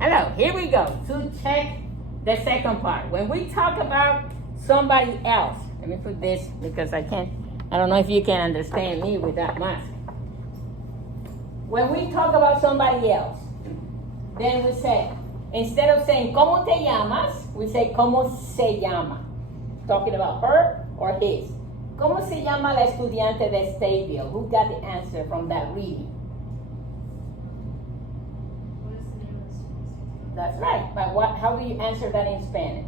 Hello, here we go to check the second part. When we talk about somebody else, let me put this because I don't know if you can understand me with that mask. When we talk about somebody else, then we say, instead of saying, ¿Cómo te llamas? We say, ¿Cómo se llama? Talking about her or his. ¿Cómo se llama la estudiante de Stateville? Who got the answer from that reading? What is the name of the student? That's right. But how do you answer that in Spanish?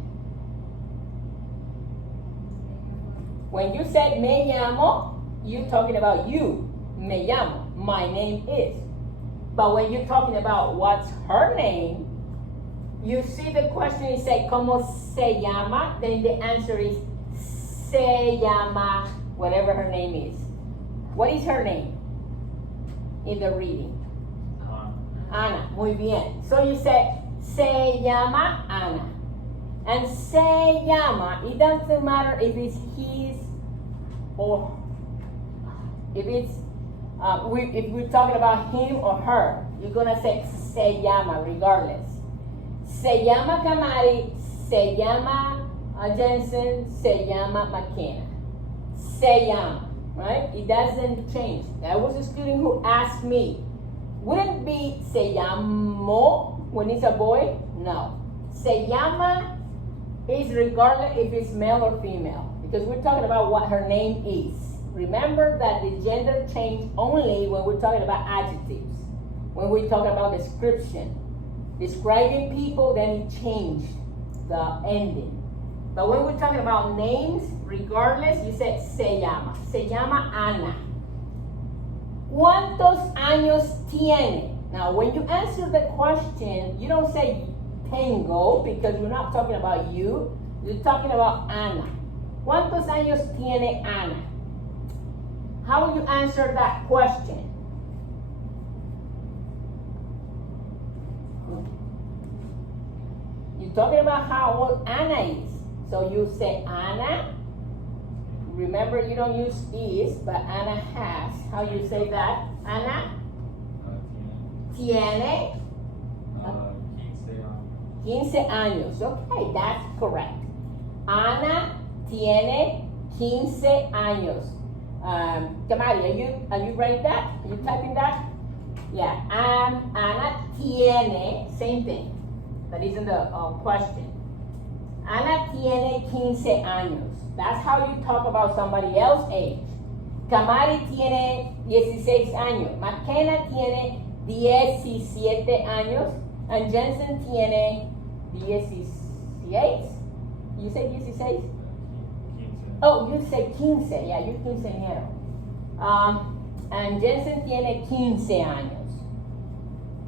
When you said me llamo, you're talking about you. Me llamo. My name is. But when you're talking about what's her name, you see the question is say, ¿Cómo se llama? Then the answer is, se llama, whatever her name is. What is her name in the reading? Ana. Muy bien. So you say, se llama Ana. And se llama, it doesn't matter if it's his or if it's if we're talking about him or her, you're gonna say se llama regardless. Se llama Kamari, se llama Jensen, se llama McKenna. Se llama, right? It doesn't change. There was a student who asked me, wouldn't it be se llamo when it's a boy? No. Se llama is regardless if it's male or female, because we're talking about what her name is. Remember that the gender change only when we're talking about adjectives. When we're talking about description. Describing people, then it changed the ending. But when we're talking about names, regardless, you say se llama. Se llama Ana. ¿Cuántos años tiene? Now, when you answer the question, you don't say tengo, because we're not talking about you. You're talking about Ana. ¿Cuántos años tiene Ana? How will you answer that question? You're talking about how old Anna is. So you say Anna. Remember, you don't use is, but Anna has. How you say that? Anna tiene 15 años. Okay, that's correct. Ana tiene 15 años. Kamari, are you writing that? Are you typing that? Yeah. Ana tiene, same thing. That isn't the question. Ana tiene 15 años. That's how you talk about somebody else's age. Kamari tiene 16 años. McKenna tiene 17 años. And Jensen tiene 16. You say 16? Oh, you say 15. Yeah, you're quinceañero. And Jensen tiene 15 años.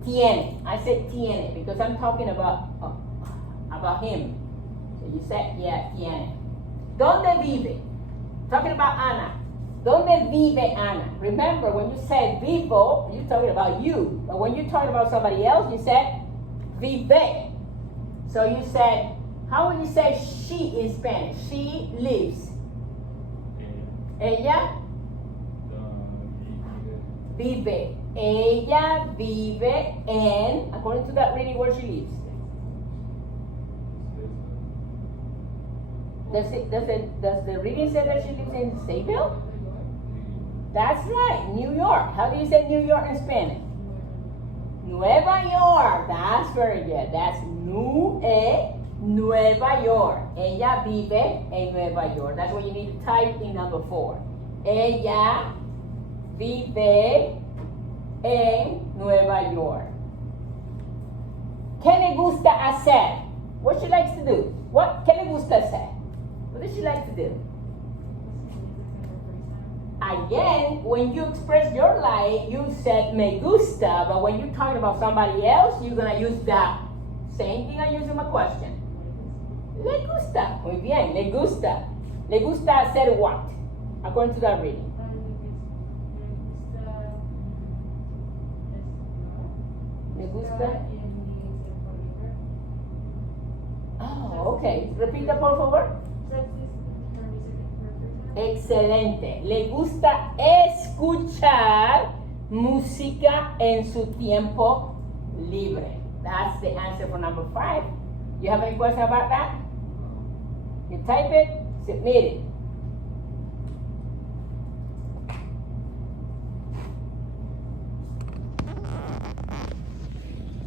Tiene. I said tiene because I'm talking about him. So you said, yeah, tiene. ¿Dónde vive? Talking about Ana. ¿Dónde vive Ana? Remember, when you said vivo, you're talking about you. But when you're talking about somebody else, you said vive. So you said, how would you say she in Spanish? She lives. Ella vive. Ella vive en, according to that reading, where she lives. Does the reading say that she lives in Stateville? That's right, New York. How do you say New York in Spanish? Nueva York. That's very good. That's Nueva York. Ella vive en Nueva York. That's what you need to type in number 4. Ella vive en Nueva York. ¿Qué le gusta hacer? What she likes to do? ¿Qué le gusta hacer? What does she like to do? Again, when you express your like, you said me gusta, but when you're talking about somebody else, you're going to use that same thing I use in my question. Le gusta. Muy bien, le gusta. Le gusta hacer what? According to that reading. Le gusta. Oh, okay. Repita, por favor. Excelente. Le gusta escuchar música en su tiempo libre. That's the answer for number 5. You have any question about that? You type it, submit it.